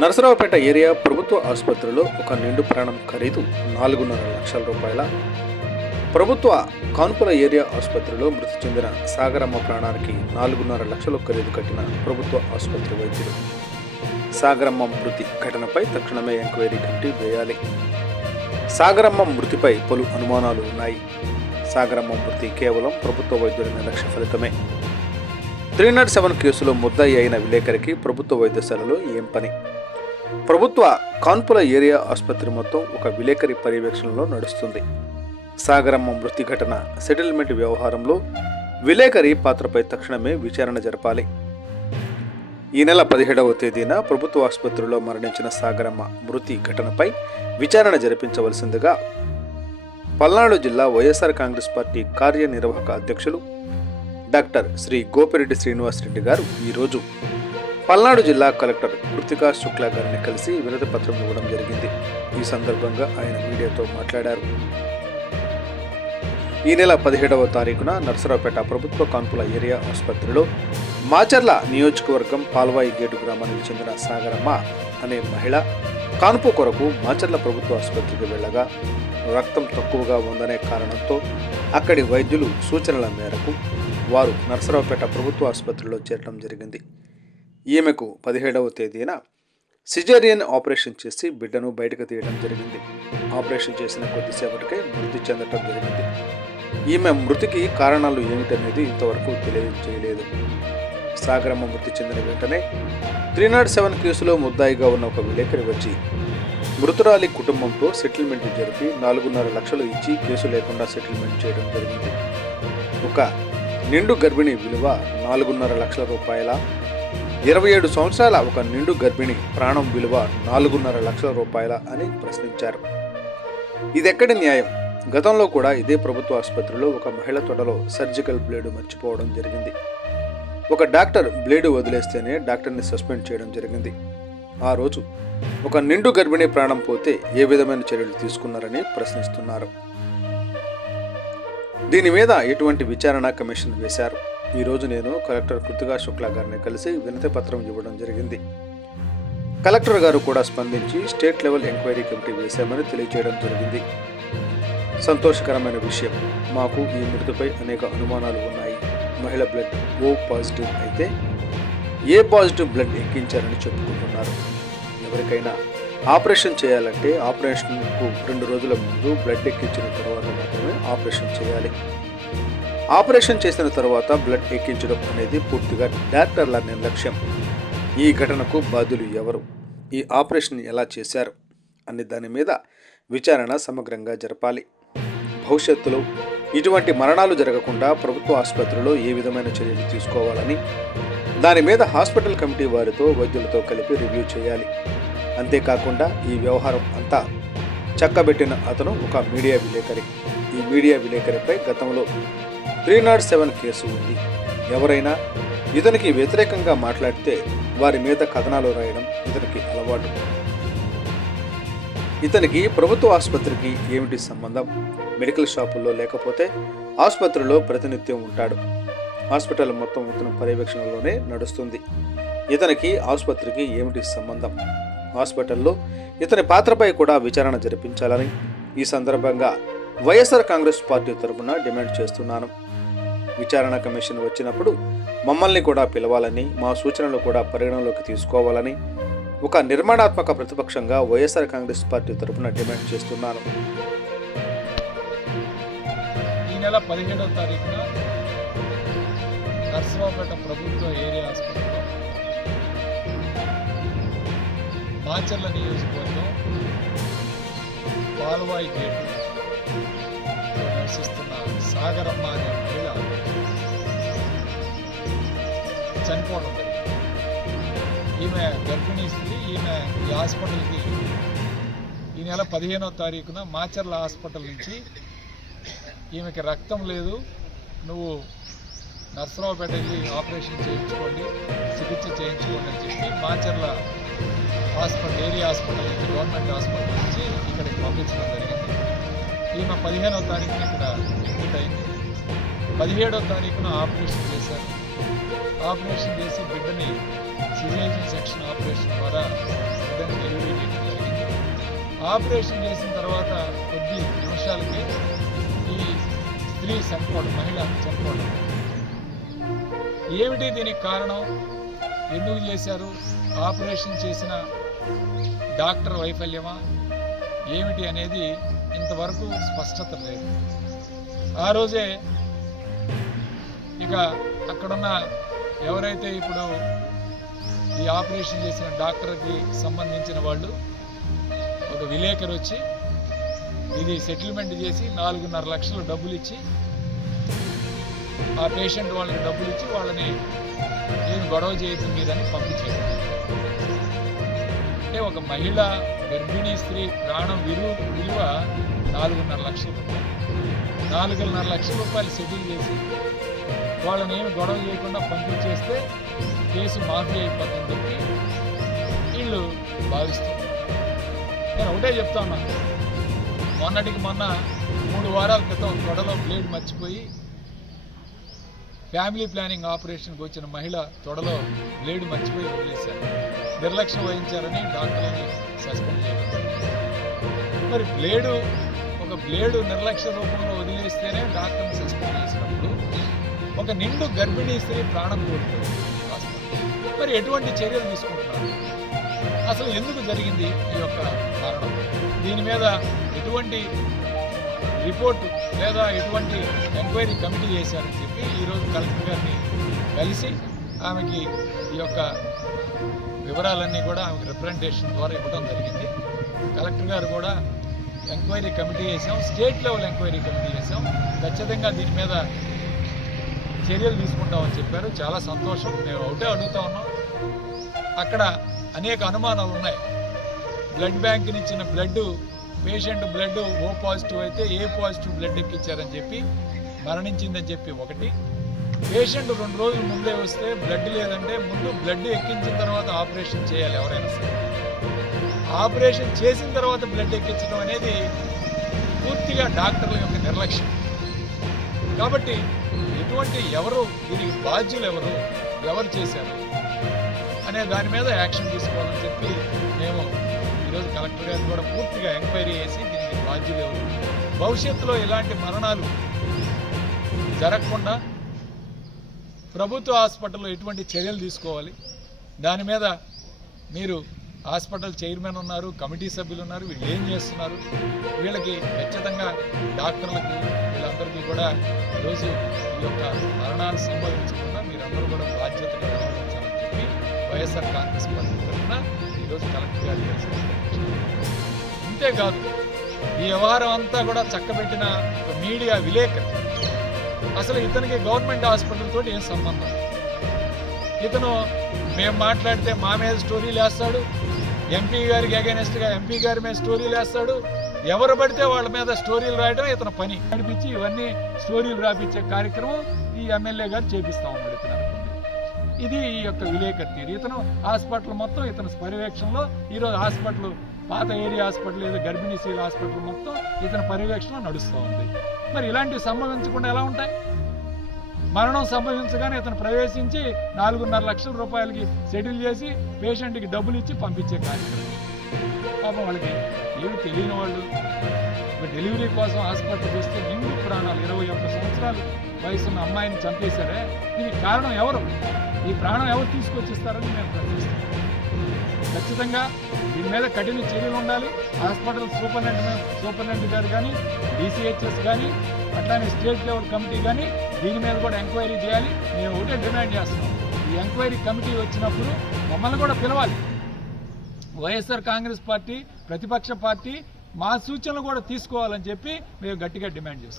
Narasaraopet area ప్రభుత్వ ఆసుపత్రిలో ఒక నిండు ప్రాణం ఖరీదు 4.5 లక్షల రూపాయల. ప్రభుత్వ కాన్పుల ఏరియా ఆసుపత్రిలో మృతి చెందిన సాగరమ్మ ప్రాణానికి 4.5 లక్షలు ఖరీదు కట్టిన ప్రభుత్వ ఆసుపత్రి వైద్యులు. సాగరమ్మ మృతి ఘటనపై తక్షణమే ఎంక్వైరీ కమిటీ వేయాలి. సాగరమ్మ మృతిపై పలు అనుమానాలు ఉన్నాయి. సాగరమ్మ మృతి కేవలం ప్రభుత్వ వైద్యుల నిర్లక్ష్య ఫలితమే. 307 కేసులో ముద్దాయి అయిన విలేకరికి ప్రభుత్వ వైద్యశాలలో ఏం పని? ప్రభుత్వ కాన్పుల ఏరియా ఆసుపత్రి మొత్తం ఒక విలేకరి పర్యవేక్షణలో నడుస్తుంది. సాగరమ్మ మృతి ఘటన సెటిల్మెంట్ వ్యవహారంలో విలేకరి పాత్రపై తక్షణమే విచారణ జరపాలి. ఈ నెల 17వ తేదీన ప్రభుత్వ ఆసుపత్రిలో మరణించిన సాగరమ్మ మృతి ఘటనపై విచారణ జరిపించవలసిందిగా పల్నాడు జిల్లా వైఎస్ఆర్ కాంగ్రెస్ పార్టీ కార్యనిర్వాహక అధ్యక్షులు డాక్టర్ శ్రీ గోపిరెడ్డి శ్రీనివాసరెడ్డి గారు ఈరోజు పల్నాడు జిల్లా కలెక్టర్ కృతికా శుక్లా గారిని కలిసి వినతి పత్రం ఇవ్వడం జరిగింది. ఈ సందర్భంగా ఆయన మీడియాతో మాట్లాడారు. ఈ నెల 17వ తారీఖున నరసరావుపేట ప్రభుత్వ కాన్పుల ఏరియా ఆసుపత్రిలో మాచర్ల నియోజకవర్గం పాల్వాయి గేటు గ్రామానికి చెందిన సాగరమ్మ అనే మహిళ కాన్పు కొరకు మాచర్ల ప్రభుత్వ ఆసుపత్రికి వెళ్ళగా రక్తం తక్కువగా ఉందనే కారణంతో అక్కడి వైద్యులు సూచనల మేరకు వారు నరసరావుపేట ప్రభుత్వ ఆసుపత్రిలో చేరడం జరిగింది. ఈమెకు 17వ తేదీన సిజేరియన్ ఆపరేషన్ చేసి బిడ్డను బయటకు తీయడం జరిగింది. ఆపరేషన్ చేసిన కొద్దిసేపటికే మృతి చెందడం జరిగింది. ఈమె మృతికి కారణాలు ఏమిటనేది ఇంతవరకు తెలియజేయలేదు. సాగరమ్మ మృతి చెందిన వెంటనే 307 కేసులో ముద్దాయిగా ఉన్న ఒక విలేకరి వచ్చి మృతురాలి కుటుంబంతో సెటిల్మెంట్ జరిపి 4.5 లక్షలు ఇచ్చి కేసు లేకుండా సెటిల్మెంట్ చేయడం జరిగింది. ఒక నిండు గర్భిణి విలువ 4.5 లక్షల రూపాయల. 27 సంవత్సరాల ఒక నిండు గర్భిణి ప్రాణం విలువ 4.5 లక్షల రూపాయల అని ప్రశ్నించారు. ఇదెక్కడి న్యాయం? గతంలో కూడా ఇదే ప్రభుత్వ ఆసుపత్రిలో ఒక మహిళ తొడలో సర్జికల్ బ్లేడు మర్చిపోవడం జరిగింది. ఒక డాక్టర్ బ్లేడు వదిలేస్తేనే డాక్టర్ని సస్పెండ్ చేయడం జరిగింది. ఆ రోజు ఒక నిండు గర్భిణి ప్రాణం పోతే ఏ విధమైన చర్యలు తీసుకున్నారని ప్రశ్నిస్తున్నారు. దీని మీద ఎటువంటి విచారణ కమిషన్ వేశారు? ఈరోజు నేను కలెక్టర్ కృతికా శుక్లా గారిని కలిసి వినతి పత్రం ఇవ్వడం జరిగింది. కలెక్టర్ గారు కూడా స్పందించి స్టేట్ లెవెల్ ఎంక్వైరీ కమిటీ వేశామని తెలియజేయడం జరిగింది. సంతోషకరమైన విషయం. మాకు ఈ మృతిపై అనేక అనుమానాలు ఉన్నాయి. మహిళ బ్లడ్ O పాజిటివ్ అయితే A పాజిటివ్ బ్లడ్ ఎక్కించారని చెప్పుకుంటున్నారు. ఎవరికైనా ఆపరేషన్ చేయాలంటే ఆపరేషన్కు 2 రోజుల ముందు బ్లడ్ ఎక్కించిన తర్వాత మాత్రమే ఆపరేషన్ చేయాలి. ఆపరేషన్ చేసిన తర్వాత బ్లడ్ ఎక్కించడం అనేది పూర్తిగా డాక్టర్ల నిర్లక్ష్యం. ఈ ఘటనకు బాధ్యులు ఎవరు? ఈ ఆపరేషన్ ఎలా చేశారు అనే దాని మీద విచారణ సమగ్రంగా జరపాలి. భవిష్యత్తులో ఇటువంటి మరణాలు జరగకుండా ప్రభుత్వ ఆసుపత్రిలో ఏ విధమైన చర్యలు తీసుకోవాలని దాని మీద హాస్పిటల్ కమిటీ వారితో వైద్యులతో కలిపి రివ్యూ చేయాలి. అంతేకాకుండా ఈ వ్యవహారం అంతా చక్కబెట్టిన అతను ఒక మీడియా విలేకరి. ఈ మీడియా విలేకరిపై గతంలో 307 కేసు ఉంది. ఎవరైనా ఇతనికి వ్యతిరేకంగా మాట్లాడితే వారి మీద కథనాలు రాయడం ఇతనికి అలవాటు. ఇతనికి ప్రభుత్వ ఆసుపత్రికి ఏమిటి సంబంధం? మెడికల్ షాపుల్లో లేకపోతే ఆసుపత్రిలో ప్రతినిత్యం ఉంటాడు. హాస్పిటల్ మొత్తం ఇతని పర్యవేక్షణలోనే నడుస్తుంది. ఇతనికి ఆసుపత్రికి ఏమిటి సంబంధం? హాస్పిటల్లో ఇతని పాత్రపై కూడా విచారణ జరిపించాలని ఈ సందర్భంగా వైఎస్ఆర్ కాంగ్రెస్ పార్టీ తరఫున డిమాండ్ చేస్తున్నాను. విచారణ కమిషన్ వచ్చినప్పుడు మమ్మల్ని కూడా పిలవాలని, మా సూచనలు కూడా పరిగణలోకి తీసుకోవాలని ఒక నిర్మాణాత్మక ప్రతిపక్షంగా వైఎస్ఆర్ కాంగ్రెస్ పార్టీ తరఫున డిమాండ్ చేస్తున్నాను. ఈ నెల 17వ తారీఖున నరసరావుపేట ప్రభుత్వ ఏరియా హాస్పిటల్లో మాచర్ల నియోజకవర్గం పాల్వాయి గేటు నివసిస్తున్న సాగరమ్మ అనే మహిళ చనిపోవడం జరిగింది. ఈమె గర్భిణీ స్త్రీ. ఈమె ఈ హాస్పిటల్కి ఈ నెల 15వ తారీఖున మాచర్ల హాస్పిటల్ నుంచి ఈమెకి రక్తం లేదు, నువ్వు నరసరావుపేట వెళ్ళి ఆపరేషన్ చేయించుకోండి, చికిత్స చేయించుకోండి అని చెప్పి మాచర్ల హాస్పిటల్ ఏరియా హాస్పిటల్ నుంచి గవర్నమెంట్ హాస్పిటల్ నుంచి ఇక్కడికి పంపించడం జరిగింది. ఈమె 15వ తారీఖున ఇక్కడ అడ్మిట్ అయింది. 17వ తారీఖున ఆపరేషన్ చేశారు. ఆపరేషన్ చేసి బిడ్డని సిజేరియన్ సెక్షన్ ఆపరేషన్ ద్వారా డెలివరీ చేయడం జరిగింది. ఆపరేషన్ చేసిన తర్వాత కొద్ది నిమిషాలకే ఈ స్త్రీ చనిపోవడం, మహిళ చనిపోవడం. ఏమిటి దీనికి కారణం? ఎందుకు చేశారు? ఆపరేషన్ చేసిన డాక్టర్ వైఫల్యమా ఏమిటి అనేది ఇంతవరకు స్పష్టత లేదు. ఆ రోజే ఇక అక్కడున్న ఎవరైతే ఇప్పుడు ఈ ఆపరేషన్ చేసిన డాక్టర్కి సంబంధించిన వాళ్ళు ఒక విలేకరు వచ్చి ఇది సెటిల్మెంట్ చేసి 4.5 లక్షలు డబ్బులు ఇచ్చి ఆ పేషెంట్ వాళ్ళకి డబ్బులు ఇచ్చి వాళ్ళని ఏమి గొడవ చేయదు మీదని పంపించారు. అంటే ఒక మహిళ గర్భిణీ స్త్రీ ప్రాణం విలువ 4.5 లక్షల రూపాయలు. 4.5 లక్షల రూపాయలు సెటిల్ చేసి వాళ్ళని ఏమి గొడవ చేయకుండా పంపించేస్తే కేసు మాఫీ అయిపోతుందని చెప్పి వీళ్ళు భావిస్తారు. నేను ఒకటే చెప్తా ఉన్నాను, మొన్నటికి మొన్న 3 వారాల క్రితం తొడలో బ్లేడ్ మర్చిపోయి ఫ్యామిలీ ప్లానింగ్ ఆపరేషన్కి వచ్చిన మహిళ తొడలో బ్లేడ్ మర్చిపోయి వదిలేశారు. నిర్లక్ష్యం వహించారని డాక్టర్ని సస్పెండ్ చేయడం. మరి ఒక బ్లేడు నిర్లక్ష్య రూపంలో వదిలేస్తేనే డాక్టర్ని సస్పెండ్ చేసినప్పుడు ఒక నిండు గర్భిణీ స్త్రీ ప్రాణం కోల్పోయింది. మరి ఎటువంటి చర్యలు తీసుకుంటున్నారు? అసలు ఎందుకు జరిగింది ఈ యొక్క కారణం? దీని మీద ఎటువంటి రిపోర్టు లేదా ఎటువంటి ఎంక్వైరీ కమిటీ చేశారని చెప్పి ఈరోజు కలెక్టర్ గారిని కలిసి ఆమెకి ఈ యొక్క వివరాలన్నీ కూడా ఆమెకు రిప్రజెంటేషన్ ద్వారా ఇవ్వడం జరిగింది. కలెక్టర్ గారు కూడా ఎంక్వైరీ కమిటీ చేసాం, స్టేట్ లెవెల్ ఎంక్వైరీ కమిటీ చేసాం, ఖచ్చితంగా దీని మీద చర్యలు తీసుకుంటామని చెప్పారు. చాలా సంతోషం. మేము ఒకటే అడుగుతా ఉన్నాం, అక్కడ అనేక అనుమానాలు ఉన్నాయి. బ్లడ్ బ్యాంక్ ఇచ్చిన blood patient blood O positive అయితే ఏ పాజిటివ్ బ్లడ్ ఎక్కించారని చెప్పి మరణించిందని చెప్పి ఒకటి, పేషెంట్ 2 రోజుల ముందే వస్తే బ్లడ్ లేదంటే ముందు బ్లడ్ ఎక్కించిన తర్వాత ఆపరేషన్ చేయాలి ఎవరైనా సరే. ఆపరేషన్ చేసిన తర్వాత బ్లడ్ ఎక్కించడం అనేది పూర్తిగా డాక్టర్ల యొక్క నిర్లక్ష్యం. కాబట్టి ఎవరు దీనికి బాధ్యులు ఎవరు చేశారు అనే దాని మీద యాక్షన్ తీసుకోవాలని చెప్పి మేము ఈరోజు కలెక్టర్ గారిని కూడా పూర్తిగా ఎంక్వైరీ చేసి దీనికి బాధ్యులు ఎవరు, భవిష్యత్తులో ఇలాంటి మరణాలు జరగకుండా ప్రభుత్వ హాస్పిటల్లో ఎటువంటి చర్యలు తీసుకోవాలి, దాని మీద మీరు హాస్పిటల్ చైర్మన్ ఉన్నారు, కమిటీ సభ్యులు ఉన్నారు, వీళ్ళు ఏం చేస్తున్నారు, వీళ్ళకి ఖచ్చితంగా డాక్టర్లకు వీళ్ళందరికీ కూడా ఈరోజు ఈ యొక్క మరణాలు సంభవించకుండా మీరందరూ కూడా బాధ్యతగా వ్యవహరించాలని చెప్పి వైఎస్ఆర్ కాంగ్రెస్ పార్టీ తరఫున ఈరోజు కలెక్టర్ గారు కలిసి. ఇంతేకాదు, ఈ వ్యవహారం అంతా కూడా చక్కబెట్టిన ఒక మీడియా విలేకరు, అసలు ఇతనికి గవర్నమెంట్ హాస్పిటల్ తోటి ఏం సంబంధం? ఇతను మేము మాట్లాడితే మా మీద స్టోరీలు వేస్తాడు, ఎంపీ గారికి అగైనెస్ట్గా ఎంపీ గారి మీద స్టోరీలు వేస్తాడు, ఎవరు పడితే వాళ్ళ మీద స్టోరీలు రాయడం ఇతను పని. నడిపించి ఇవన్నీ స్టోరీలు రాపించే కార్యక్రమం ఈ ఎమ్మెల్యే గారు చేపిస్తా ఉన్నాడు ఇతను అనుకుంది. ఇది ఈ యొక్క విలేకరు తీరు. ఇతను హాస్పిటల్ మొత్తం ఇతను పర్యవేక్షణలో ఈరోజు హాస్పిటల్ పాత ఏరియా హాస్పిటల్ ఏదో గర్భిణీ స్త్రీల హాస్పిటల్ మొత్తం ఇతని పర్యవేక్షణలో నడుస్తూ ఉంది. మరి ఇలాంటివి సంభవించకుండా ఎలా ఉంటాయి? మరణం సంభవించగానే ఇతను ప్రవేశించి 4.5 లక్షల రూపాయలకి సెటిల్ చేసి పేషెంట్కి డబ్బులు ఇచ్చి పంపించే కార్యక్రమం. పాపం వాళ్ళకి ఏమి తెలియని వాళ్ళు డెలివరీ కోసం హాస్పిటల్కి వస్తే నిండు ప్రాణాలు 21 సంవత్సరాలు వయసున్న అమ్మాయిని చంపేశారే, దీనికి కారణం ఎవరు? ఈ ప్రాణం ఎవరు తీసుకొచ్చిస్తారని మేము ప్రశ్నిస్తాం. ఖచ్చితంగా దీని మీద కఠిన చర్యలు ఉండాలి. హాస్పిటల్ సూపరింటెండెంట్ గారు కానీ, డీసీహెచ్ఎస్ కానీ, అట్లానే స్టేట్ లెవెల్ కమిటీ కానీ దీని మీద కూడా ఎంక్వైరీ చేయాలి. మేము ఒకటే డిమాండ్ చేస్తున్నాం, ఈ ఎంక్వైరీ కమిటీ వచ్చినప్పుడు మమ్మల్ని కూడా పిలవాలి. వైఎస్ఆర్ కాంగ్రెస్ పార్టీ ప్రతిపక్ష పార్టీ మా సూచనలు కూడా తీసుకోవాలని చెప్పి మేము గట్టిగా డిమాండ్ చేస్తాం.